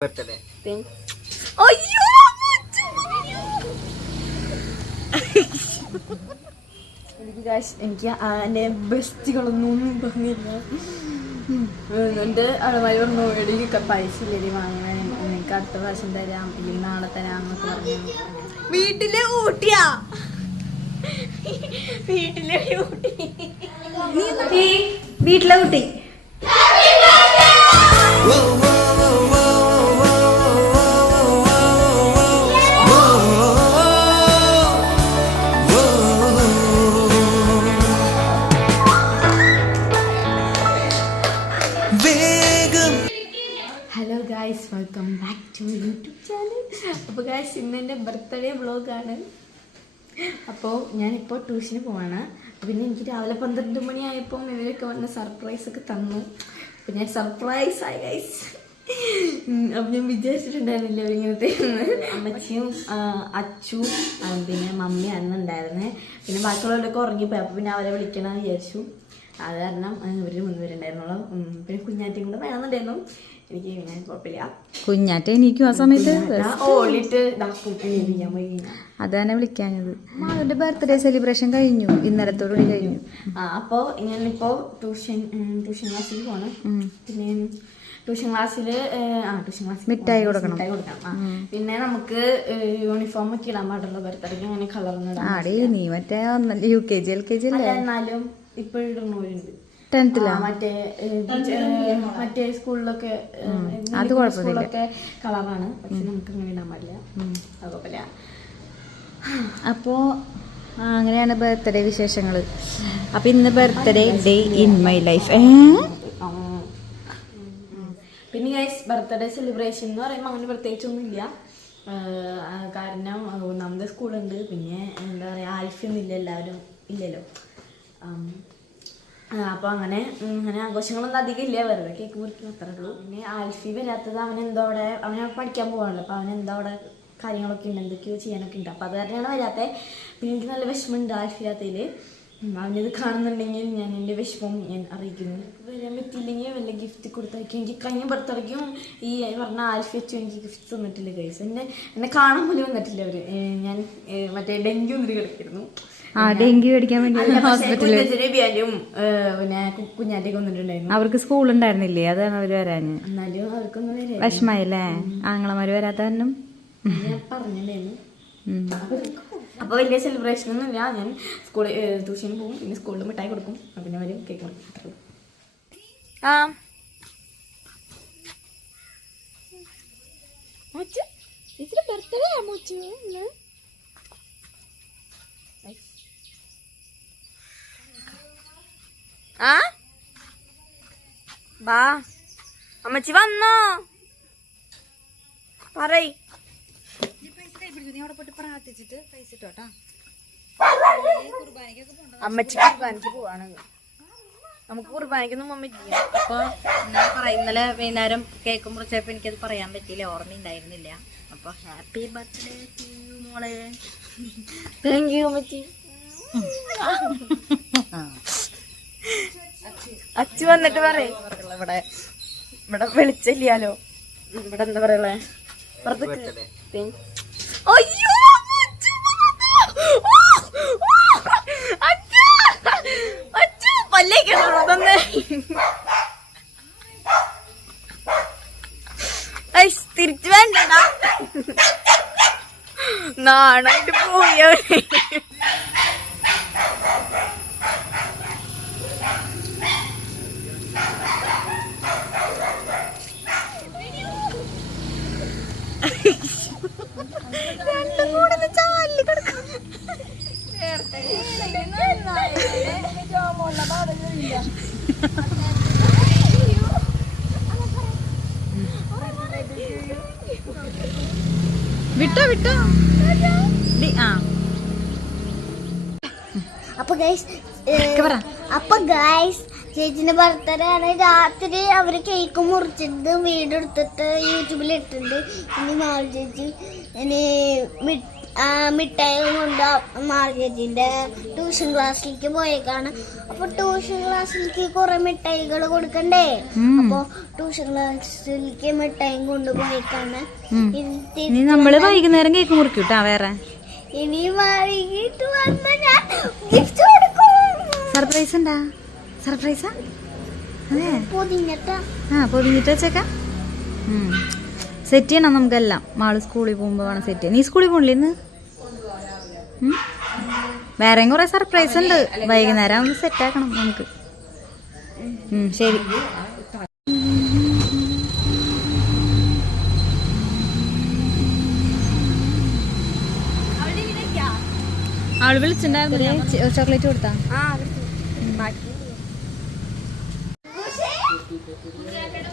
Birthday അയ്യോ എനിക്ക് guys, എനിക്ക് എന്റെ ബെസ്റ്റുകളൊന്നും ഒന്നും തോന്നിയില്ല എന്റെ അളവായി പറഞ്ഞു എടീക്ക് പൈസ ഇല്ലേ വാങ്ങാൻ എനിക്ക് അടുത്ത പ്രാവശ്യം തരാം ഇല്ലെങ്കിൽ നാളെ തരാം എന്നൊക്കെ പറഞ്ഞു വീട്ടിലെ ഊട്ടിയാ വീട്ടിലെ ഊട്ടി വീട്ടിലെ ഊട്ടി യൂട്യൂബ് ചാനൽ. അപ്പോൾ ഗായ്സ് ഇന്ന് ബർത്ത്ഡേ വ്ളോഗാണ് അപ്പോൾ ഞാനിപ്പോൾ ട്യൂഷന് പോവാണ്. പിന്നെ എനിക്ക് രാവിലെ പന്ത്രണ്ട് മണിയായപ്പോൾ ഇവരൊക്കെ വന്ന് സർപ്രൈസ് ഒക്കെ തന്നു. അപ്പോൾ ഞാൻ സർപ്രൈസ് ആയി ഗൈസ് അപ്പം ഞാൻ വിചാരിച്ചിട്ടുണ്ടായിരുന്നില്ല ഇവരിങ്ങനത്തെ അമ്മച്ചിയും അച്ചു പിന്നെ മമ്മി അന്നുണ്ടായിരുന്നേ. പിന്നെ ബാക്കിയുള്ളവരൊക്കെ ഉറങ്ങിപ്പോയി. അപ്പോൾ പിന്നെ അവരെ വിളിക്കണം വിചാരിച്ചു. അത് കാരണം ഇവർ മുൻപേരുണ്ടായിരുന്നുള്ളൂ പിന്നെ കുഞ്ഞാറ്റയും കൂടെ വേണമെന്നുണ്ടായിരുന്നു. എനിക്ക് പിന്നെ കുഴപ്പമില്ല. കുഞ്ഞാറ്റ എനിക്കും ആ സമയത്ത് ഓളിട്ട് പോയി അതാണ് വിളിക്കാഞ്ഞത്. അവന്റെ ബർത്ത്ഡേ സെലിബ്രേഷൻ കഴിഞ്ഞു. ഇന്നലത്തോടുകൂടി കഴിഞ്ഞു. ആ അപ്പോൾ ഞാനിപ്പോൾ ട്യൂഷൻ ട്യൂഷൻ ക്ലാസ്സിൽ പോകണം പിന്നെ ട്യൂഷൻ ക്ലാസ്സിൽ ആ ട്യൂഷൻ ക്ലാസ്സിൽ മിഠായി കൊടുക്കണം. മിഠായി കൊടുക്കണം. പിന്നെ നമുക്ക് യൂണിഫോം ഒക്കെ ഇടാൻ പാടുള്ള. ബർത്ത്ഡേക്ക് അങ്ങനെ കളർ ആടെ നീ മറ്റേ U K G L K G അല്ല? എന്നാലും ഇപ്പോഴും ഇടുന്നവരുണ്ട് ടെൻത്തിലാ? മറ്റേ സ്കൂളിലൊക്കെ അത്. സ്കൂളിലൊക്കെ കളറാണ്. പക്ഷെ നമുക്ക് അങ്ങനെ ഇടാൻ പാടില്ല. അത് കുഴപ്പമില്ല. അങ്ങനെയാണ് ബർത്ത്ഡേ വിശേഷങ്ങൾ അപ്പൊ ഇന്ന് birthday day in my life. പിന്നെ ഗൈസ് ബർത്ത്ഡേ സെലിബ്രേഷൻ എന്ന് പറയുമ്പോൾ അങ്ങനെ പ്രത്യേകിച്ചൊന്നുമില്ല. ആഹ് ആ കാരണം ഒന്നാമത് സ്കൂളുണ്ട്. പിന്നെ എന്താ പറയുക ആൽഫ്യൊന്നും ഇല്ല എല്ലാവരും ഇല്ലല്ലോ. അപ്പോൾ അങ്ങനെ അങ്ങനെ ആഘോഷങ്ങളൊന്നും അധികം ഇല്ല. വെറുതെ കേക്ക് മുറിക്കും അത്രേ ഉള്ളൂ. പിന്നെ ആൽഫി വരാത്തത് അവൻ എന്തോ അവിടെ അവനെ പഠിക്കാൻ പോകാണല്ലോ അപ്പോൾ അവൻ എന്തോ അവിടെ കാര്യങ്ങളൊക്കെ ഉണ്ട് എന്തൊക്കെയോ ചെയ്യാനൊക്കെ ഉണ്ട്. അപ്പോൾ അത് കാരണമാണ് വരാത്തത് പിന്നെ എനിക്ക് നല്ല വിഷമമുണ്ട് ആൽഫി ഇല്ലാത്തതിൽ അവനിത് കാണുന്നുണ്ടെങ്കിൽ ഞാൻ എന്റെ വിഷമം ഞാൻ അറിയിക്കുന്നു. വരാൻ പറ്റിയില്ലെങ്കിൽ വല്ല ഗിഫ്റ്റ് കൊടുത്തായിരിക്കും എനിക്ക് കഴിഞ്ഞ പുറത്തിറക്കും ഈ പറഞ്ഞ ആൽഫി വെച്ചു എനിക്ക് ഗിഫ്റ്റ് തന്നിട്ടില്ല ഗൈസ് എന്നെ എന്നെ കാണാൻ പോലും വന്നിട്ടില്ല അവർ. ഞാൻ മറ്റേ ഡെങ്കി ഒന്നിട്ട് കിടക്കിയിരുന്നു ഡെങ്കി മേടിക്കാൻ വേണ്ടി ഹോസ്പിറ്റലിൽ പിന്നെ വന്നിട്ടുണ്ടായിരുന്നു. അവർക്ക് സ്കൂൾ ഉണ്ടായിരുന്നില്ലേ? അതാണ് അവർ വരാൻ എന്നാലും അവർക്കൊന്നും വിഷമായില്ലേ ആങ്ങളമാര് വരാത്ത കാരണം ഞാൻ പറഞ്ഞിട്ടുണ്ടായിരുന്നു. അപ്പോൾ വലിയ സെലിബ്രേഷൻ ഒന്നും ഇല്ല ഞാൻ സ്കൂളിൽ ട്യൂഷന് പോകും. പിന്നെ സ്കൂളിൽ മിഠായി കൊടുക്കും. പിന്നെ വരും കേക്ക് കൊടുക്കും. ആ. ആ? ബാ അമ്മച്ചി വന്നോ? പറയ്. അമ്മച്ചി കുർബാനക്ക് പോവാണ്. നമുക്ക് കുർബാനക്കൊന്നും അമ്മ ചെയ്യാം അപ്പൊ ഇന്നലെ പറ ഇന്നലെ വൈകുന്നേരം കേക്ക് മുറിച്ചപ്പോ എനിക്കത് പറയാൻ പറ്റിയില്ല. ഓർമ്മ ഉണ്ടായിരുന്നില്ല. അപ്പൊ ഹാപ്പി ബർത്ത്ഡേ മോളെ. താങ്ക് യു അമ്മച്ചി. അച്ചു വന്നിട്ട് പറയേ. ഇവിടെ ഇവിടെ വെളിച്ചില്ലാലോ ഇവിടെ എന്താ പറയുള്ളേ? പുറത്ത് അയ്യോ പല്ലേക്ക് തന്നെ തിരിച്ചു വേണ്ടടാ നാണായിട്ട് പോയവനെ രണ്ടും കൂടെ ഒന്ന് ചാലി കിടക്കും. വിട്ടോ വിട്ടോ. ആ. അപ്പൊ ഗൈസ് അപ്പൊ ഗൈസ് ചേച്ചിന്റെ ബർത്ത്ഡേ ആണ്. രാത്രി അവർ കേക്ക് മുറിച്ചിട്ട് വീടെടുത്തിട്ട് എടുത്തിട്ട് യൂട്യൂബിൽ ഇട്ടിട്ടുണ്ട്. ഇനി നാളെ ചേച്ചി ഇനി മിഠായി കൊണ്ട് മാർഗേറ്റിന്റെ ട്യൂഷൻ ക്ലാസ്സിലേക്ക് പോയേക്കാണ്. അപ്പൊ ട്യൂഷൻ ക്ലാസ്സിലേക്ക് കുറെ മിഠായികൾ കൊടുക്കണ്ടേ? അപ്പൊ ട്യൂഷൻ ക്ലാസ്സിലേക്ക് മിഠായി കൊണ്ടുപോയേക്കാണ് ഇനി നമ്മൾ വൈകുന്നേരം കേക്ക് മുറിക്കൂട്ടാ വേറെ. ഇനി വൈകിട്ട് വന്ന ഞാൻ ഗിഫ്റ്റ് കൊടുക്കും. സർപ്രൈസ് ഉണ്ടാ? സർപ്രൈസാ അതെ പൊതിഞ്ഞിട്ടാ. ആ പൊതിഞ്ഞിട്ട് വെച്ചേക്കാം. സെറ്റ് ചെയ്യണം നമുക്കെല്ലാം. മാൾ സ്കൂളിൽ പോകുമ്പോൾ വേണം സെറ്റ് ചെയ്യാൻ. നീ സ്കൂളിൽ പോണില്ലേ ഇന്ന്? വേറെ വേറെയും കുറെ സർപ്രൈസ് ഉണ്ട്. വൈകുന്നേരം ഒന്ന് സെറ്റ് ആക്കണം നമുക്ക്. ശരി. അവൾ വിളിച്ചിട്ടുണ്ടായിരുന്നു ചോക്ലേറ്റ് കൊടുത്താ? ഒരു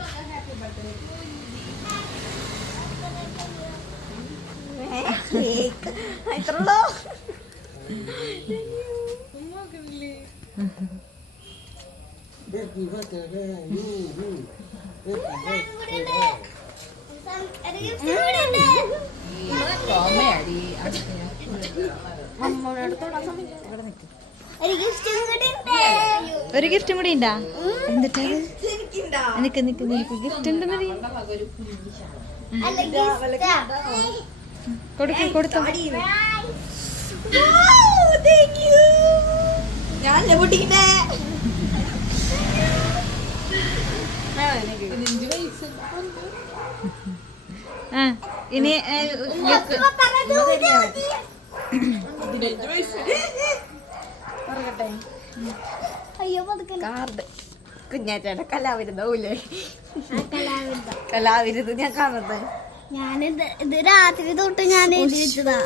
ഗിഫ്റ്റ് ഒരു ഗിഫ്റ്റും കൂടി ഉണ്ടാ? എന്നിട്ട് നിക്ക് നിക്ക് നിനക്ക് ഗിഫ്റ്റ് ഉണ്ടെന്നറി കൊടുക്ക കൊടുത്തോ. ആ ഇനി ഏ, നിക്ക്. അയ്യോ പതുക്കെ. കാർഡ്. കുഞ്ഞാറ്റയുടെ ആ കലാവിരുദ്ധ കലാവിരുദ്ധ ഞാൻ കാണുന്നത്. ഞാനിത് ഇത് രാത്രി തൊട്ട് ഞാൻ എഴുതി വെച്ചതാ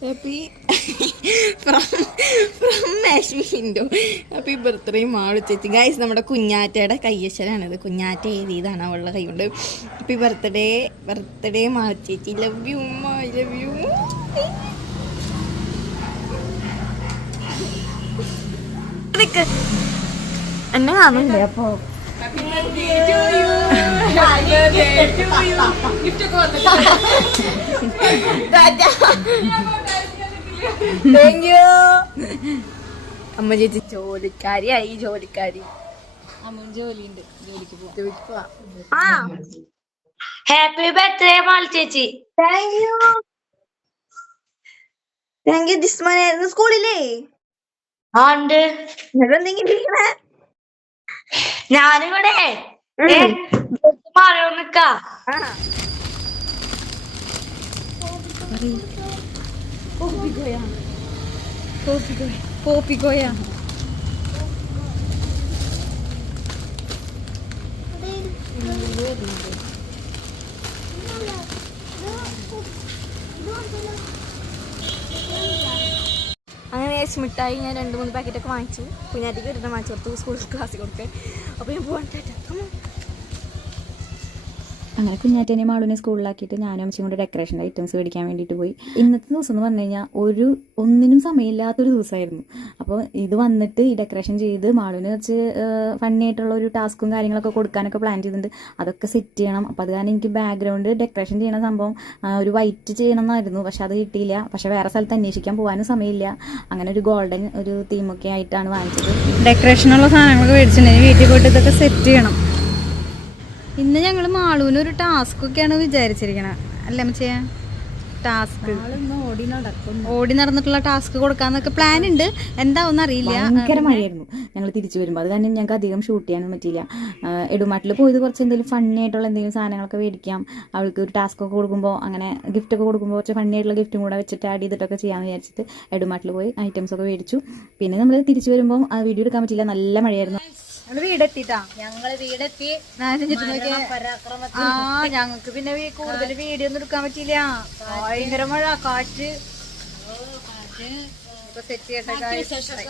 happy from from happy birthday Malu ചേച്ചി. ഗൈസ് നമ്മുടെ കുഞ്ഞാറ്റയുടെ കയ്യശ്ശരാണിത് കുഞ്ഞാറ്റ എഴുതിയതാണ് അവളുടെ കൈ കൊണ്ട് ഹാപ്പി ബർത്ത്ഡേ ബർത്ത്ഡേ മാളു ചേച്ചി. Love you I love you എന്നെ കാണുന്നുണ്ട് അപ്പോ താങ്ക് യു അമ്മ ചേച്ചി ജോലിക്കാരിയായി ജോലിക്കാരി. ജോലിയുണ്ട് ജോലിക്ക് പോവാം. ആ ഹാപ്പി ബർത്ത്ഡേ മാൾ ചേച്ചി thank you thank you this സ്കൂളിലേ ആ ഉണ്ട്. എന്തെങ്കിലും ഞാനിവിടെ. മാറിയോ നിക്കാ. പോപ്പിക്കോയാ അങ്ങനെ വേസ്റ്റ് മിഠായി ഞാൻ രണ്ട് മൂന്ന് പാക്കറ്റൊക്കെ വാങ്ങിച്ചു. കുഞ്ഞാറ്റിക്ക് ഒരെണ്ണം വാങ്ങിച്ചു. കൊടുത്തു സ്കൂൾ ക്ലാസ്സിൽ കൊടുക്കാൻ. അപ്പോൾ ഞാൻ പോകാൻ അങ്ങനെ കുഞ്ഞാറ്റേനെ മാളൂനെ സ്കൂളിലാക്കിയിട്ട് ഞാനും അമ്മച്ചും കൂടെ ഡെക്കറേഷൻ ഐറ്റംസ് മേടിക്കാൻ വേണ്ടിയിട്ട് പോയി. ഇന്നത്തെ ദിവസം എന്ന് പറഞ്ഞു കഴിഞ്ഞാൽ ഒരു ഒന്നിനും സമയമില്ലാത്തൊരു ദിവസമായിരുന്നു. അപ്പോൾ ഇത് വന്നിട്ട് ഈ ഡെക്കറേഷൻ ചെയ്ത് മാളുവിന് കുറച്ച് ഫണ്ണി ആയിട്ടുള്ള ഒരു ടാസ്കും കാര്യങ്ങളൊക്കെ കൊടുക്കാനൊക്കെ പ്ലാൻ ചെയ്തിട്ടുണ്ട്. അതൊക്കെ സെറ്റ് ചെയ്യണം. അപ്പോൾ അത് കാരണം എനിക്ക് ബാക്ക്ഗ്രൗണ്ട് ഡെക്കറേഷൻ ചെയ്യണ സംഭവം ഒരു വൈറ്റ് ചെയ്യണം എന്നായിരുന്നു പക്ഷെ അത് കിട്ടിയില്ല. പക്ഷെ വേറെ സ്ഥലത്ത് അന്വേഷിക്കാൻ പോകാനും സമയമില്ല. അങ്ങനെ ഒരു ഗോൾഡൻ ഒരു തീമൊക്കെ ആയിട്ടാണ് വാങ്ങിച്ചത്. ഡെക്കറേഷനുള്ള സാധനങ്ങളൊക്കെ മേടിച്ചിട്ടുണ്ടെങ്കിൽ വീട്ടിൽ പോയിട്ട് ഇതൊക്കെ സെറ്റ് ചെയ്യണം. ഇന്ന് ഞങ്ങൾ മാളൂന് ഒരു ടാസ്ക് ഒക്കെയാണ് വിചാരിച്ചിരിക്കണത് അല്ലേ അമ്മച്ചേ ടാസ്ക് ഓടി നടന്നിട്ടുള്ള ടാസ്ക് കൊടുക്കാന്നൊക്കെ പ്ലാൻ ഉണ്ട് എന്താവെന്ന് അറിയില്ല. ഭയങ്കര മഴയായിരുന്നു ഞങ്ങൾ തിരിച്ചു വരുമ്പോൾ അത് കാരണം ഞങ്ങൾക്ക് അധികം ഷൂട്ട് ചെയ്യാനും പറ്റിയില്ല. എടുമാട്ടിൽ പോയത് കുറച്ച് എന്തെങ്കിലും ഫണ്ണി ആയിട്ടുള്ള എന്തെങ്കിലും സാധനങ്ങളൊക്കെ മേടിക്കാം. അവൾക്ക് ഒരു ടാസ്ക് ഒക്കെ കൊടുക്കുമ്പോൾ അങ്ങനെ ഗിഫ്റ്റ് ഒക്കെ കൊടുക്കുമ്പോൾ കുറച്ച് ഫണ്ണി ആയിട്ടുള്ള ഗിഫ്റ്റും കൂടെ വെച്ചിട്ട് ആഡ് ചെയ്തിട്ടൊക്കെ ചെയ്യാമെന്ന് വിചാരിച്ചിട്ട് എടുമാട്ടിൽ പോയി ഐറ്റംസ് ഒക്കെ മേടിച്ചു. പിന്നെ നമ്മൾ തിരിച്ചു വരുമ്പോൾ ആ വീഡിയോ എടുക്കാൻ പറ്റില്ല നല്ല മഴയായിരുന്നു. നമ്മൾ വീടെത്തിട്ടാ. ഞങ്ങൾ വീടെത്തി. ആ ഞങ്ങക്ക് പിന്നെ കൂടുതൽ വീഡിയോ ഒന്നും എടുക്കാൻ പറ്റില്ല ഭയങ്കര മഴ കാറ്റ്. സെറ്റ് ചെയ്യട്ടെ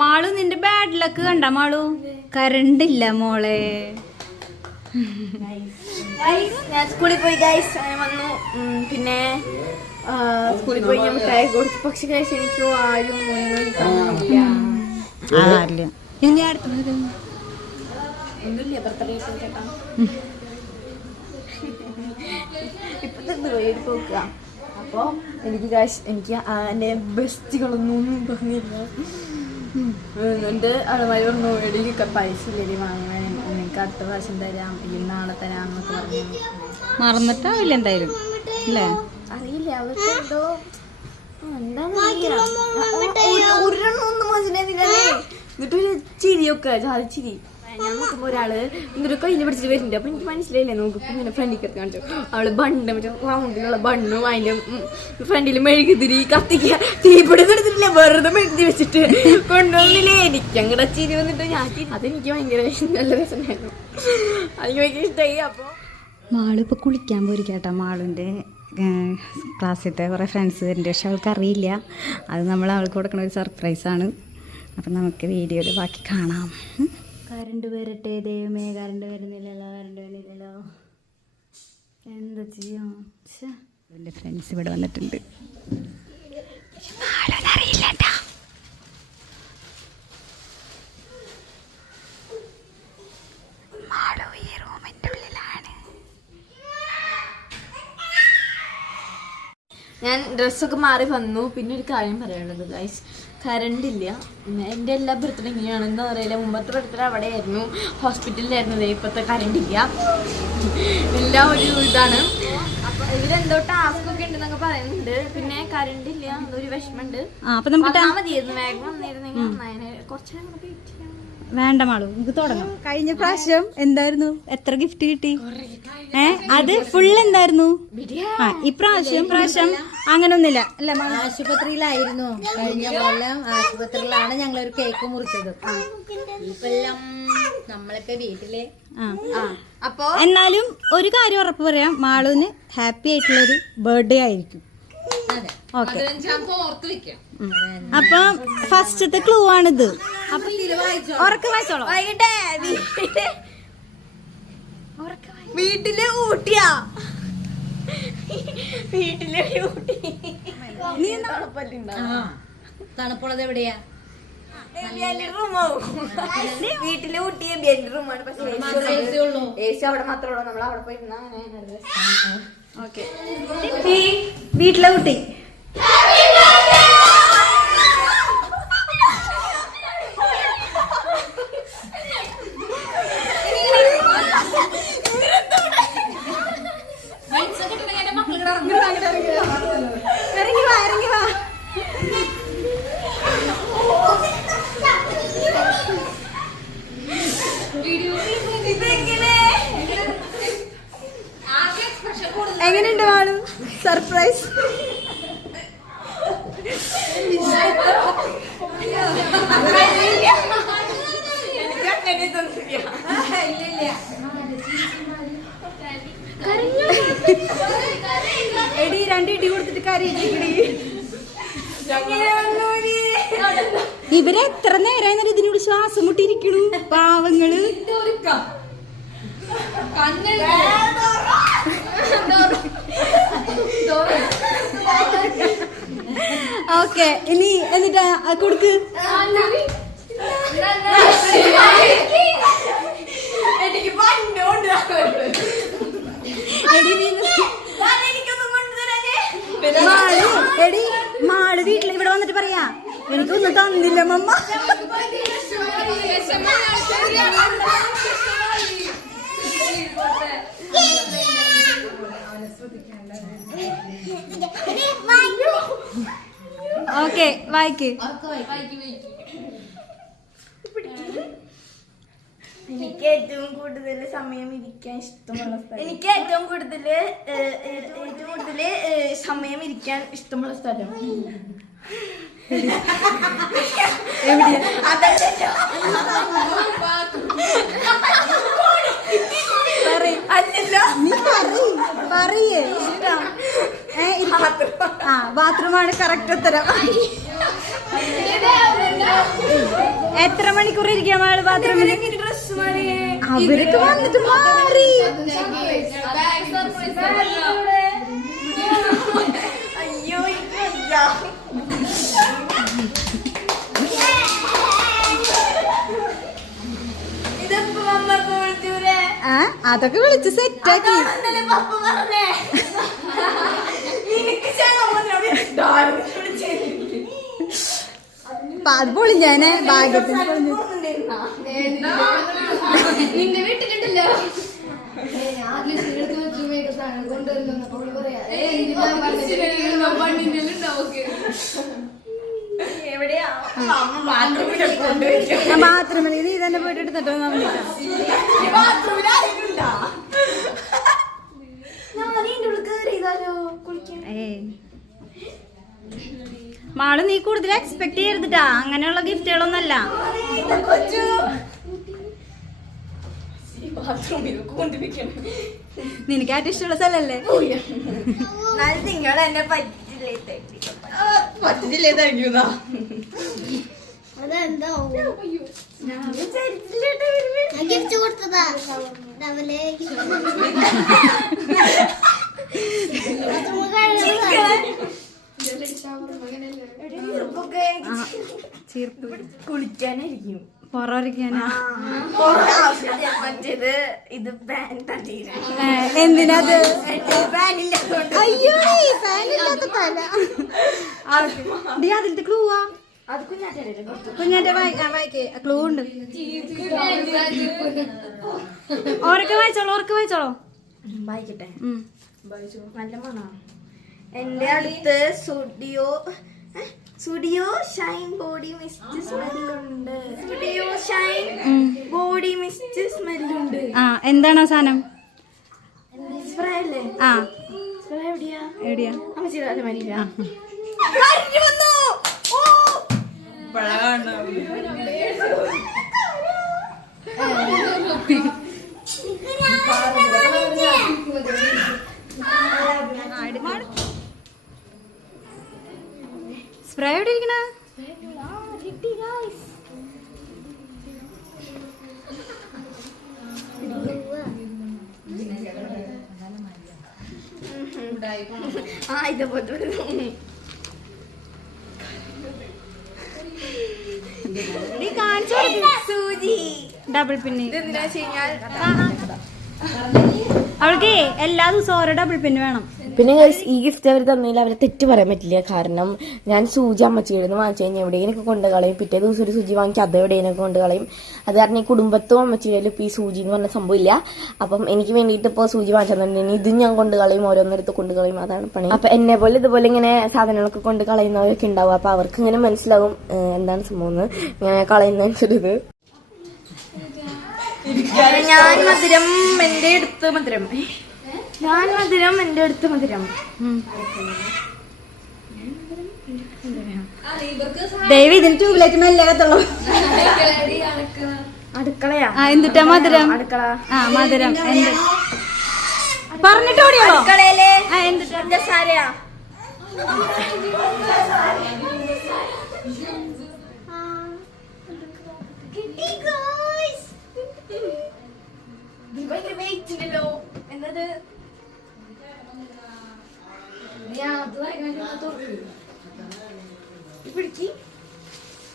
മാളു നിന്റെ ബാഡ് ലക്ക് കണ്ട മാളു? കറണ്ട് ഇല്ല മോളെ. ഞാൻ സ്കൂളിൽ പോയി ഗൈസ് അങ്ങനെ വന്നു. പിന്നെ സ്കൂളിൽ പോയി ഞാൻ മിഠായി കൊടുത്തു. പക്ഷെ ഗൈസ് എനിക്ക് ആരും. ഇനി അടുത്തത് അപ്പോൾ എനിക്ക് കാശ് എനിക്ക് എന്റെ ബെസ്റ്റുകളൊന്നും തോന്നിയില്ല എന്നിട്ട് അളമാരി പറഞ്ഞു എടിക്ക് പൈസ ഇല്ലേ വാങ്ങാൻ നിനക്ക് അടുത്ത പ്രാവശ്യം തരാം. ഈ നാളെ തരാം എന്നൊക്കെ പറഞ്ഞു. മറന്നിട്ടാവില്ല എന്തായാലും. അല്ലേ? അറിയില്ല അവർക്ക് എന്തോ ഒരെണ്ണം ഒന്നും മനസ്സിലായിരുന്നില്ലേ എന്നിട്ട് ഒരു ചിരിയൊക്കെ ജാതി ചിരി. ഞാൻ നോക്കുമ്പോ ഒരാൾ ഇന്നൊരു കയ്യിൽ പിടിച്ചിട്ട് വരുന്നുണ്ട്. അപ്പൊ എനിക്ക് മനസ്സിലായില്ലേ നോക്ക് ഇങ്ങനെ ഫ്രണ്ടിൽ കത്തി കാണിച്ചു അവൾ ബണ്ണ് മറ്റേ റൗണ്ടിലുള്ള ബണ്ണും അതിന്റെ ഫ്രണ്ടിൽ മെഴുകുതിരി കത്തിക്കുക തീപിടി എടുത്തിട്ടില്ല. വെറുതെ മെഴുകുതി വെച്ചിട്ട് കൊണ്ടുവന്നില്ലേ. എനിക്ക് അങ്ങടെ ചിരി വന്നിട്ട് ഞാൻ ചിരി. അതെനിക്ക് ഭയങ്കര നല്ല രസമായിരുന്നു അതെനിക്ക് ഭയങ്കര ഇഷ്ടമായി അപ്പൊ മാൾ കുളിക്കാൻ കുളിക്കാൻ പോയിരിക്കട്ടോ മാളുന്റെ ക്ലാസ്സിലത്തെ കുറേ ഫ്രണ്ട്സ് വരുന്നുണ്ട്. പക്ഷെ അവൾക്കറിയില്ല. അത് നമ്മൾ അവൾക്ക് കൊടുക്കുന്ന ഒരു സർപ്രൈസാണ് അപ്പം നമുക്ക് വീഡിയോയിൽ ബാക്കി കാണാം. കറണ്ട് വരട്ടെ ദൈവമേ കറണ്ട് വരുന്നില്ലല്ലോ കറണ്ട് വരുന്നില്ലല്ലോ. എന്താ ചെയ്യും? എന്റെ ഫ്രണ്ട്സ് ഇവിടെ വന്നിട്ടുണ്ട്. അറിയില്ല കേട്ടോ മാളു ഈ റൂമിന്റെ ഉള്ളിലാണ് ഞാൻ ഡ്രസ്സൊക്കെ മാറി വന്നു. പിന്നെ ഒരു കാര്യം പറയാനുള്ളത് ഗൈസ് കറണ്ട് ഇല്ല. എന്റെ എല്ലാ ബർത്ത്ഡേ ഇങ്ങനെയാണ്. എന്താ പറയില്ല മുമ്പത്തെ ബർത്ത്ഡേ അവിടെ ആയിരുന്നു ഹോസ്പിറ്റലിലായിരുന്നു ദേ ഇപ്പോഴത്തെ കറണ്ട് ഇല്ല. എല്ലാം ഒരു ഇതാണ്. ഇതിലെന്തോ ടാസ്ക് ഒക്കെ ഉണ്ടെന്നൊക്കെ പറയുന്നുണ്ട്. പിന്നെ കറണ്ട് ഇല്ല. ഒരു വിഷമമുണ്ട്. വേഗം വന്നിരുന്നെങ്കിൽ. കുറച്ച് നേരം കൂടി wait ചെയ്യാം. വേണ്ട മാളു നമുക്ക് തുടങ്ങാം. കഴിഞ്ഞ പ്രാവശ്യം എന്തായിരുന്നു? എത്ര ഗിഫ്റ്റ് കിട്ടി? ഏ അത് ഫുൾ എന്തായിരുന്നു? ആ ഇപ്രാവശ്യം പ്രാവശ്യം അങ്ങനെ ഒന്നുമില്ല അല്ല ആശുപത്രിയിലായിരുന്നു. കഴിഞ്ഞ കൊല്ലം ആശുപത്രിയിലാണ് ഞങ്ങൾ ഒരു കേക്ക് മുറിച്ചത് നമ്മളൊക്കെ വീട്ടിൽ. അപ്പോ എന്നാലും ഒരു കാര്യം ഉറപ്പ് പറയാം. മാളുവിന് ഹാപ്പി ആയിട്ടുള്ളൊരു ബർത്ത്ഡേ ആയിരിക്കും. അപ്പൊ ഫസ്റ്റത്തെ ക്ലൂ ആണിത്. അപ്പൊ ഉറക്കെ വായിച്ചോളൂ. വൈകിട്ടേ വീട്ടിൽ ഊട്ടിയാ. വീട്ടിലെ ഊട്ടി. നീ തണുപ്പുള്ളത് എവിടെയാ? വീട്ടിൽ ഊട്ടിയ ബെഡ് റൂമാണ് പക്ഷേ സി അവിടെ മാത്രമേ ഉള്ളൂ. നമ്മൾ അവിടെ പോയി ഇരുന്നാ അങ്ങനെ വീട്ടിലെ ഊട്ടി. എങ്ങനെയുണ്ട് മാളു സർപ്രൈസ് എടി രണ്ട് ഇടി കൊടുത്തിട്ട് കാര്യം ഇവരെ എത്ര നേരം ഇതിനോട് ശ്വാസം മുട്ടിയിരിക്കണു പാവങ്ങൾ. ഓക്കെ ഇനി എന്നിട്ട് കൊടുക്ക്. എടി മാൾ വീട്ടിൽ ഇവിടെ വന്നിട്ട് പറയാ എനിക്കൊന്നും തന്നില്ല മമ്മ. ഓക്കെ വായിക്ക്. എനിക്ക് ഏറ്റവും കൂടുതൽ സമയം ഇരിക്കാൻ ഇഷ്ടമുള്ള സ്ഥലം. എനിക്ക് ഏറ്റവും കൂടുതൽ ഏറ്റവും കൂടുതൽ സമയം ഇരിക്കാൻ ഇഷ്ടമുള്ള സ്ഥലം. അതല്ലല്ലോ. അല്ലല്ലോ. നീ പറയ്. ആ ബാത്റൂമാണ് കറക്റ്റ് ഉത്തരം. എത്ര മണിക്കൂർ ഇരിക്കാം ആൾ ബാത്റൂമിൽ അവർക്ക് വന്നിട്ട് മാറി. അയ്യോ ആ അതൊക്കെ വിളിച്ച് സെറ്റാക്കി അത് പൊളിഞ്ഞാനെ ഭാഗ്യത്തിന് പൊളിഞ്ഞു നിന്റെ വീട്ടിലുണ്ടല്ലോ ബാത്റൂമിൽ നീ തന്നെ പോയിട്ട് എടുത്തിട്ടോ മാൾ നീ കൂടുതൽ എക്സ്പെക്ട് ചെയ്യരുതിട്ടാ അങ്ങനെയുള്ള ഗിഫ്റ്റുകളൊന്നല്ല. നിനക്ക് ഏറ്റവും ഇഷ്ടമുള്ള സ്ഥലല്ലേ നിങ്ങൾ എന്നെ പറ്റില്ലേ അതെന്താ? ഞാൻ ഗിഫ്റ്റ് കൊടുത്തതാ. രാവിലെ ചീർപ്പ്. കുളിക്കാനായിരിക്കും. മറ്റേത് ഇത് എന്തിനത്? അയ്യോ ഫാനില്ലാത്ത തല. അതിലത്തെ ക്ലൂവാ വായിക്കേ. ക്ലൂ ഉണ്ട്. ഓരൊക്കെ വായിച്ചോളൂ ഓർക്ക് വായിച്ചോളൂ. വായിക്കട്ടെ. നല്ല മണോ. എന്റെ അടുത്ത് studio studio shine body mist സ്മെല്ലുണ്ട്. Studio shine body mist സ്മെല്ലുണ്ട്. ആ എന്താണ് ആ സാധനം? സ്പ്രേ അല്ലേ ആ. സ്പ്രേ എവിടെയാ? എവിടെയാ? അമ്മച്ചിയുടെ വന്നു? സ്പ്രേ പിന്ന് അവൾക്ക് എല്ലാ ദിവസവും ഓരോ ഡബിൾ പിന്ന് വേണം. പിന്നെ ഈ ഗിഫ്റ്റ് അവർ തന്നതിൽ അവരെ തെറ്റ് പറയാൻ പറ്റില്ല. കാരണം ഞാൻ സൂചി അമ്മച്ചിയുടെ നിന്ന് വാങ്ങിച്ചു കഴിഞ്ഞാൽ എവിടെയെങ്കിലും കൊണ്ട് കളയും. പിറ്റേ ദിവസം ഒരു സൂചി വാങ്ങിച്ച് അത് എവിടെയെങ്കിലും കൊണ്ട് കളയും. അത് കാരണം ഈ കുടുംബത്തും അമ്മച്ചിയിലും ഇപ്പോൾ ഈ സൂചി എന്ന് പറഞ്ഞ സംഭവമില്ല അപ്പം എനിക്ക് വേണ്ടിയിട്ട് ഇപ്പോൾ സൂചി വാങ്ങിച്ചിട്ടുണ്ടെങ്കിൽ ഇതും ഞാൻ കൊണ്ട് കളയും ഓരോന്നെടുത്ത് കൊണ്ട് കളയും. അതാണ് പണി. അപ്പം എന്നെ പോലെ ഇതുപോലെ ഇങ്ങനെ സാധനങ്ങളൊക്കെ കൊണ്ട് കളയുന്നവരൊക്കെ ഉണ്ടാവും. അപ്പം അവർക്ക് ഇങ്ങനെ മനസ്സിലാവും എന്താണ് സംഭവം എന്ന്. ഇങ്ങനെ കളയുന്നതിനൊരിത് ഞാൻ മധുരം എന്റെ അടുത്ത് മധുരം. ഞാൻ മധുരം എന്റെ അടുത്ത് മധുരം. ദേവി ഇതിന് ട്യൂബിലേക്ക് മെല്ലെ കത്തുള്ളൂ. അടുക്കളയാ. ആ എന്തിട്ടാ മധുരം? അടുക്കള. ആ മധുരം എന്ത്? പറഞ്ഞിട്ട് ഓടിയോളൂ അടുക്കളയിലെ എന്തിട്ടാ പഞ്ചസാരയാ. കിട്ടി ഗൈസ് ഭയങ്കര വെയിറ്റ് ഉണ്ടല്ലോ എന്നത്?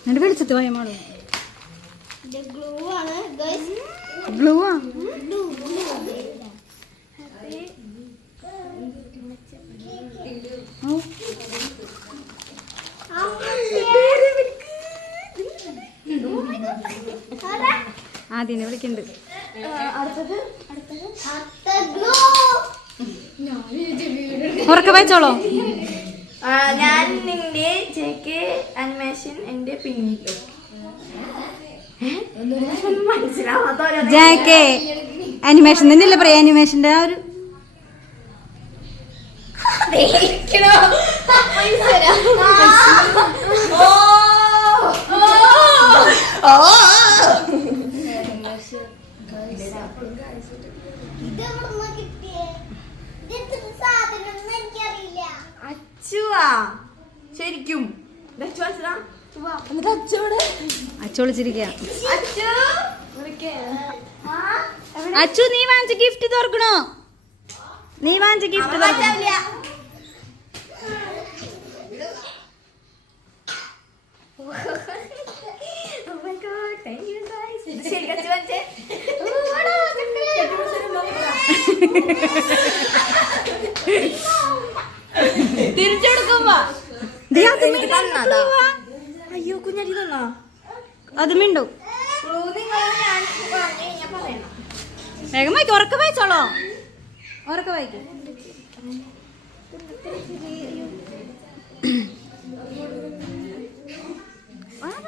എന്നിട്ട് വിളിച്ചിട്ട് പോയ മോൾ. ഇത് ഗ്ലൂ ആണ് ഗൈസ് ബ്ലൂ ആ? ആദ്യം വിളിക്കുന്നുണ്ട് അടുത്തത്? അടുത്ത ഗ്ലൂ ഉറക്കെ വായിച്ചോളോ. ഞാൻ നിന്റെ ജെ കെ അനിമേഷൻ എന്റെ പിന്നിൽ മനസ്സിലാവാത്ത അനിമേഷൻ തന്നെയല്ലേ പറയാ? അനിമേഷന്റെ ആ ഒരു? ഓ! ഓ! ഓ! ഇത് എവിടുന്ന് കിട്ടിയേ ഇത് എത്ര സാധനം എനിക്കറിയില്ല അച്ചുവാ ശരിക്കും ഇത് അച്ചു മനസ്സിലാ? വാ. എന്നിട്ട് അച്ചുവിടെ അച്ചോളിച്ചിരിക്ക അച്ചു ഇവിടേക്ക്. ആ, എവിടെ? അച്ചു നീ വാങ്ങിച്ച ഗിഫ്റ്റ് തുറക്കണോ? നീ വാങ്ങിച്ച ഗിഫ്റ്റ് അവൻ തിരിച്ചെടുക്കുമ്പോ. അയ്യോ കുഞ്ഞാരി തന്നാ. അത് മിണ്ടു. വേഗം വായിക്കും ഉറക്ക വായിച്ചോളോ. ഉറക്ക വായിക്കും.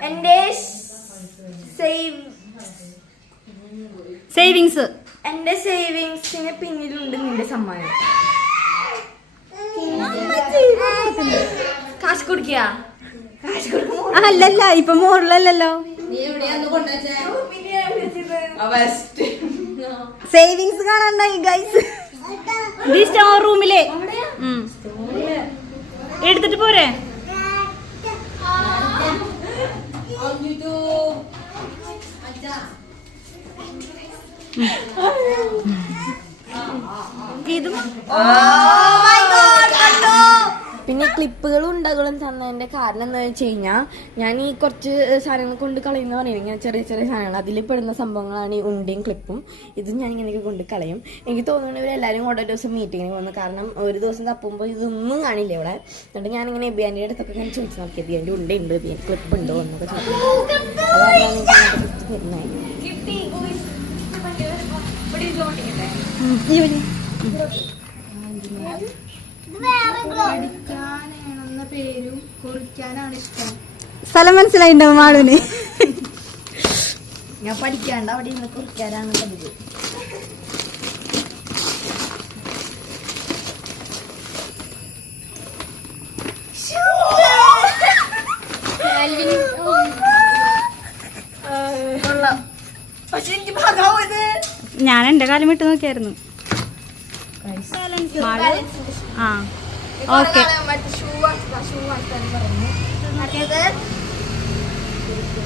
എന്റെ സേവ് സേവിങ്സ് എന്റെ സേവിങ്സിന് പിന്നിലുണ്ട് നിന്റെ സമ്മാനം. കാശ് കൊടുക്കുമ്പോ അല്ലല്ല ഇപ്പൊ മോറിലല്ലോ സേവിങ്സ് കാണണ്ടായി ഗൈസ് സ്റ്റോർ റൂമിലെ. എടുത്തിട്ട് പോരെ. ഇതും പിന്നെ ഈ ക്ലിപ്പുകളും ഉണ്ടകളും തന്നതിന്റെ കാരണം എന്താ വെച്ച് കഴിഞ്ഞാൽ ഞാൻ ഈ കുറച്ച് സാധനങ്ങൾ കൊണ്ട് കളയുന്ന പറയുന്നത് ഇങ്ങനെ ചെറിയ ചെറിയ സാധനങ്ങൾ. അതിൽ പെടുന്ന സംഭവങ്ങളാണ് ഈ ഉണ്ടിയും ക്ലിപ്പും ഇതും ഞാൻ ഇങ്ങനെയൊക്കെ കൊണ്ട് കളയും. എനിക്ക് തോന്നുന്നു ഇവരെല്ലാവരും ഓരോ ദിവസം മീറ്റിങ്ങിന് പോകുന്നു. കാരണം ഒരു ദിവസം തപ്പുമ്പോൾ ഇതൊന്നും കാണില്ല ഇവിടെ. എന്നിട്ട് ഞാനിങ്ങനെ ബിയാന്റെ അടുത്തൊക്കെ ഞാൻ ചോദിച്ചു നോക്കിയത് ബിയാന്റെ ഉണ്ട് ഉണ്ട് ബിയാൻ ക്ലിപ്പ് ഉണ്ടോ എന്നൊക്കെ ചോദിച്ചു. അതാണ് സ്ഥലം മനസ്സിലായിണ്ടാവും മാളുവിന് ഞാൻ പഠിക്കാണ്ട് അവിടെ ഇരുന്ന് കുറിക്കാനാണ് പതിവ് പക്ഷെ എനിക്ക് ഭാഗമാവത് ഞാൻ എന്റെ കാലം വിട്ടു നോക്കിയായിരുന്നു. മാളു ആ. ഓക്കെ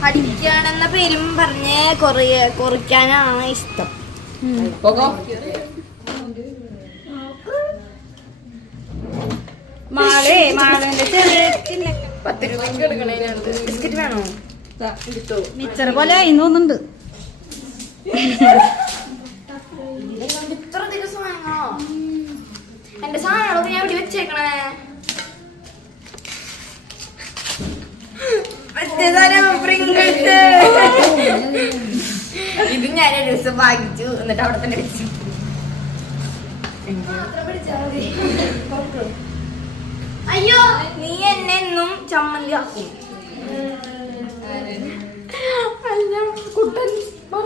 പഠിക്കാണെന്ന പേരും പറഞ്ഞ് കൊറേ കുറിക്കാനാണ് ഇഷ്ടം. മാളേ മാളുവിന്റെ ചെറിയ പത്ത് രൂപയ്ക്ക് എടുക്കണേനകത്ത് ബിസ്ക്കറ്റ് വേണോ? മിച്ചർ പോലെ ആയി തോന്നുന്നുണ്ട് ഇത്ര ദിവസം വാങ്ങോ എന്റെ സാധനങ്ങളൊക്കെ ഞാൻ ഇവിടെ വെച്ചേക്കണേ. ഇത് ഞാൻ ഒരു ദിവസം വാങ്ങിച്ചു എന്നിട്ട് അവിടെ തന്നെ വെച്ചു. അയ്യോ നീ എന്നെ എന്നും ചമ്മന്തി ആക്കും. അല്ല കുട്ടൻ പറ.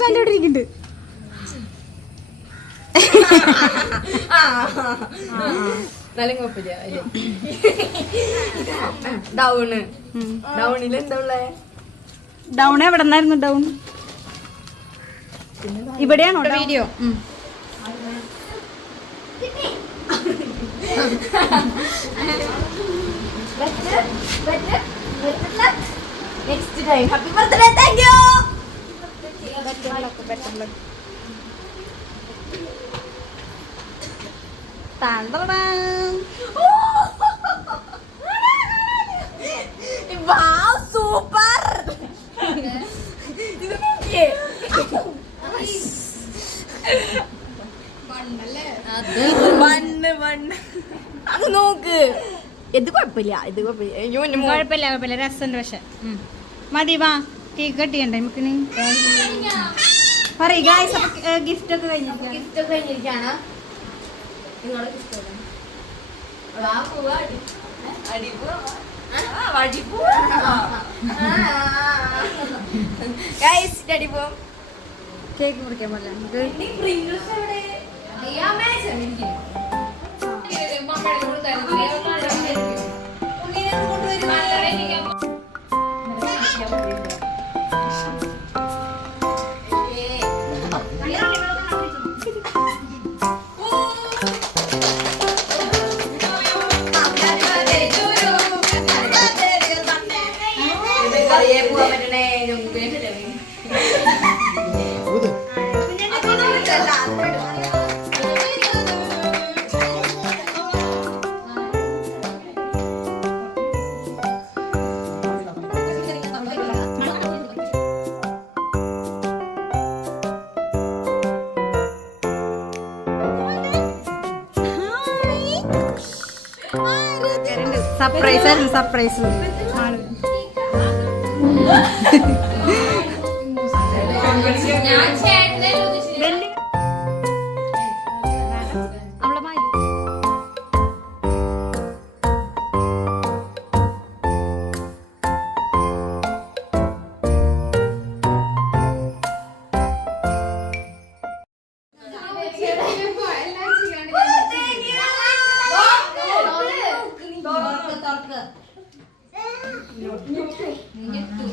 നിന്റെ പാന്റെ അവിടെ ഇരിക്കുന്നുണ്ട് എന്നാലും കുഴപ്പമില്ല ഡൗണ് ഡൗണിൽ എന്താ ഉള്ളേ? ഡൗൺ എവിടെ നിന്നായിരുന്നു ഡൗൺ ഇവിടെയാണോ video next time happy birthday thank you wow super. ഇത് നോക്കിയേ. വണ്ണ് വണ്ണ് അത് നോക്ക്. ഇത് കുഴപ്പമില്ല ഇത് കുഴപ്പമില്ല. കുഴപ്പമില്ല കുഴപ്പമില്ല. രസമുണ്ട് പക്ഷെ. മതി വാ. കേക്ക് കട്ടിയണ്ടേ നമുക്ക് പറയ ഗായ്സ് അപ്പൊ ഗിഫ്റ്റ് ഒക്കെ കഴിഞ്ഞിരിക്കുകയാണ് ഗിഫ്റ്റ് ഒക്കെ കഴിഞ്ഞിരിക്കുകയാണ് നിങ്ങളുടെ ഗിഫ്റ്റ് അടിപ്പോ കേക്ക് മുറിക്കാൻ പോലെ നമുക്ക് സർപ്രൈസ് ആയിരുന്നു സർപ്രൈസ് Bonito. Uhum.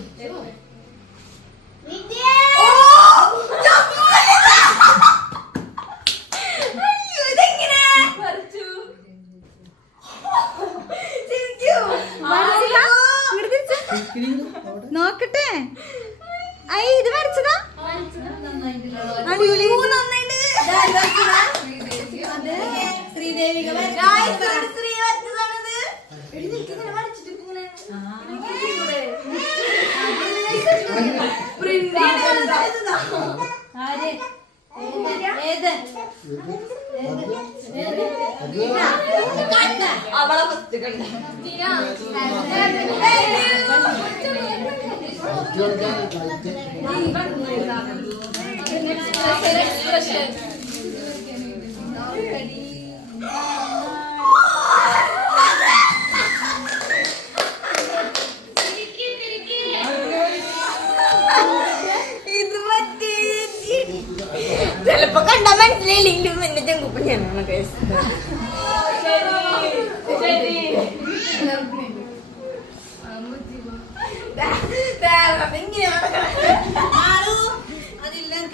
ഇങ്ങനെയാണ്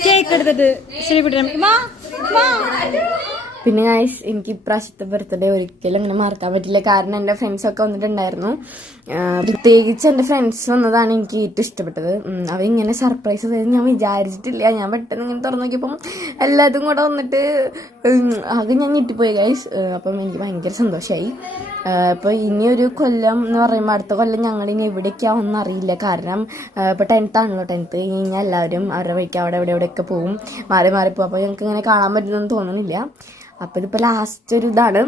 കേക്ക് എടുത്തിട്ട് ശരി പിന്നെ ഗായ്സ് എനിക്ക് ഇപ്രാവശ്യത്തെ ബർത്ത്ഡേ ഒരിക്കലും അങ്ങനെ മറക്കാൻ പറ്റില്ല. കാരണം എന്റെ ഫ്രണ്ട്സൊക്കെ വന്നിട്ടുണ്ടായിരുന്നു. പ്രത്യേകിച്ച് എന്റെ ഫ്രണ്ട്സ് വന്നതാണ് എനിക്ക് ഏറ്റവും ഇഷ്ടപ്പെട്ടത്. അവ അവരിങ്ങനെ സർപ്രൈസ് തരും ഞാൻ വിചാരിച്ചിട്ടില്ല. ഞാൻ പെട്ടെന്ന് ഇങ്ങനെ തുറന്നു നോക്കിയപ്പം എല്ലാതും കൂടെ വന്നിട്ട് ആകെ ഞാൻ ഞെട്ടിപ്പോയി ഗൈസ് അപ്പം എനിക്ക് ഭയങ്കര സന്തോഷമായി അപ്പോൾ ഇനിയൊരു കൊല്ലം എന്ന് പറയുമ്പോൾ അടുത്ത കൊല്ലം ഞങ്ങൾ ഇനി എവിടേക്കാവെന്ന് അറിയില്ല. കാരണം ഇപ്പോൾ ടെൻത്ത് ആണല്ലോ ടെൻത്ത് കഴിഞ്ഞാൽ എല്ലാവരും അവരുടെ വഴിക്ക് അവിടെ ഇവിടെ എവിടെയൊക്കെ പോകും മാറി മാറി പോകും അപ്പോൾ ഞങ്ങൾക്ക് ഇങ്ങനെ കാണാൻ പറ്റുമെന്ന് തോന്നുന്നില്ല. അപ്പോൾ ഇതിപ്പോൾ ലാസ്റ്റ് ഒരു ഇതാണ്.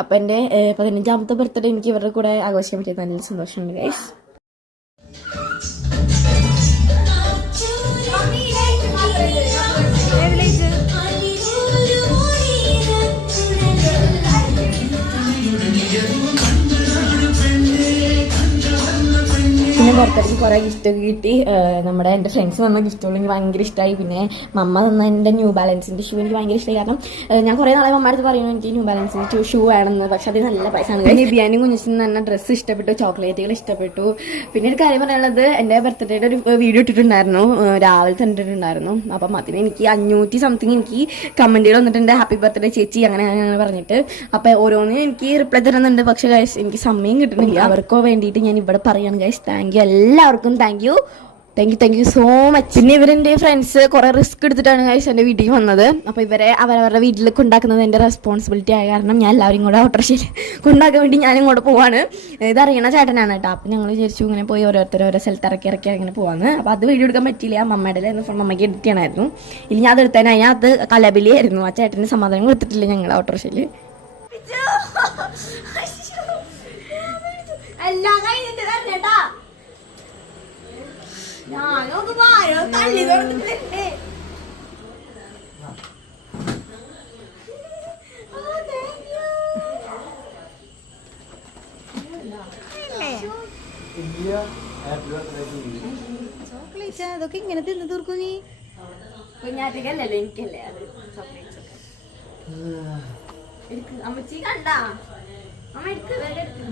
അപ്പോൾ എന്റെ പതിനഞ്ചാമത്തെ ബർത്ത്ഡേ എനിക്ക് ഇവരുടെ കൂടെ ആഘോഷിക്കാൻ പറ്റിയത്. നല്ല സന്തോഷമുണ്ട് ഗൈസ് പിന്നെ ബർത്ത്ഡേക്ക് കുറേ ഗിഫ്റ്റ് കിട്ടി. നമ്മുടെ എന്റെ ഫ്രണ്ട്സ് തന്ന ഗിഫ്റ്റുകൾ എനിക്ക് ഭയങ്കര ഇഷ്ടമായി പിന്നെ മമ്മ തന്ന എന്റെ ന്യൂ ബാലൻസിന്റെ ഷൂ എനിക്ക് ഭയങ്കര ഇഷ്ടമായി കാരണം ഞാൻ കുറേ നാളെ മമ്മ അടുത്ത് പറയുന്നു എനിക്ക് ന്യൂ ബാലൻസിന്റെ ഷൂ വേണമെന്ന്. പക്ഷെ അത് നല്ല പൈസയാണ്. പിന്നെ ബിയാനും കുഞ്ഞിച്ചിന് തന്നെ ഡ്രസ്സ് ഇഷ്ടപ്പെട്ടു ചോക്ലേറ്റുകൾ ഇഷ്ടപ്പെട്ടു. പിന്നെ ഒരു കാര്യം പറയാനുള്ളത് എന്റെ ബർത്ത്ഡേയുടെ ഒരു വീഡിയോ ഇട്ടിട്ടുണ്ടായിരുന്നു. രാവിലെ തന്നിട്ടുണ്ടായിരുന്നു അപ്പം അതിന് എനിക്ക് അഞ്ഞൂറ്റി സംതിങ് എനിക്ക് കമന്റുകൾ വന്നിട്ടുണ്ട്. ഹാപ്പി ബർത്ത്ഡേ ചേച്ചി അങ്ങനെ അങ്ങനെ പറഞ്ഞിട്ട്. അപ്പം ഓരോന്നിനും എനിക്ക് റിപ്ലൈ തരുന്നുണ്ട്. പക്ഷേ എനിക്ക് സമയം കിട്ടുന്നില്ല. അവർക്കോ വേണ്ടിയിട്ട് ഞാൻ ഇവിടെ പറയാണ് ഗൈസ് താങ്ക് യു എല്ലാവർക്കും thank you thank you thank you so much പിന്നെ ഇവരെന്റെ ഫ്രണ്ട്സ് കുറേ റിസ്ക് എടുത്തിട്ടാണ് ഗൈസ് എന്റെ വീട്ടിൽ വന്നത് അപ്പോൾ ഇവരെ അവരവരുടെ വീട്ടിൽ കൊണ്ടാക്കുന്നത് എന്റെ റെസ്പോൺസിബിലിറ്റി ആയ കാരണം ഞാൻ എല്ലാവരും കൂടെ ഓട്ടോറിക്ഷയിൽ കൊണ്ടാക്കാൻ വേണ്ടി ഞാനും ഇങ്ങോട്ട് പോവാണ് ഇതറിയണ ചേട്ടനാണ് കേട്ടോ അപ്പം ഞങ്ങൾ വിചാരിച്ചു ഇങ്ങനെ പോയി ഓരോരുത്തർ ഓരോ സ്ഥലത്ത് ഇറക്കി ഇറക്കി അങ്ങനെ പോവാന്ന് അപ്പോൾ അത് വീഡിയോ എടുക്കാൻ പറ്റിയില്ല മമ്മയുടെ മമ്മയ്ക്ക് എഡിറ്റ് ചെയ്യണമായിരുന്നു ഇനി ഞാൻ അത് എടുത്തതിന് അതിനകത്ത് കലബിലിയായിരുന്നു ആ ചേട്ടന് സമാധാനം കൊടുത്തിട്ടില്ല ഞങ്ങൾ ഓട്ടോറിക്ഷയിൽ എല്ലാം ചോക്ലേറ്റ് അതൊക്കെ ഇങ്ങനെ തിന്നു തീർക്കും നീ. കുഞ്ഞാറ്റക്കല്ലല്ലോ എനിക്കല്ലേ അത് സർപ്രൈസ് ഒക്കെ. അമ്മച്ചി കണ്ടാ? അമ്മ എടുക്ക് വേഗം എടുക്ക്.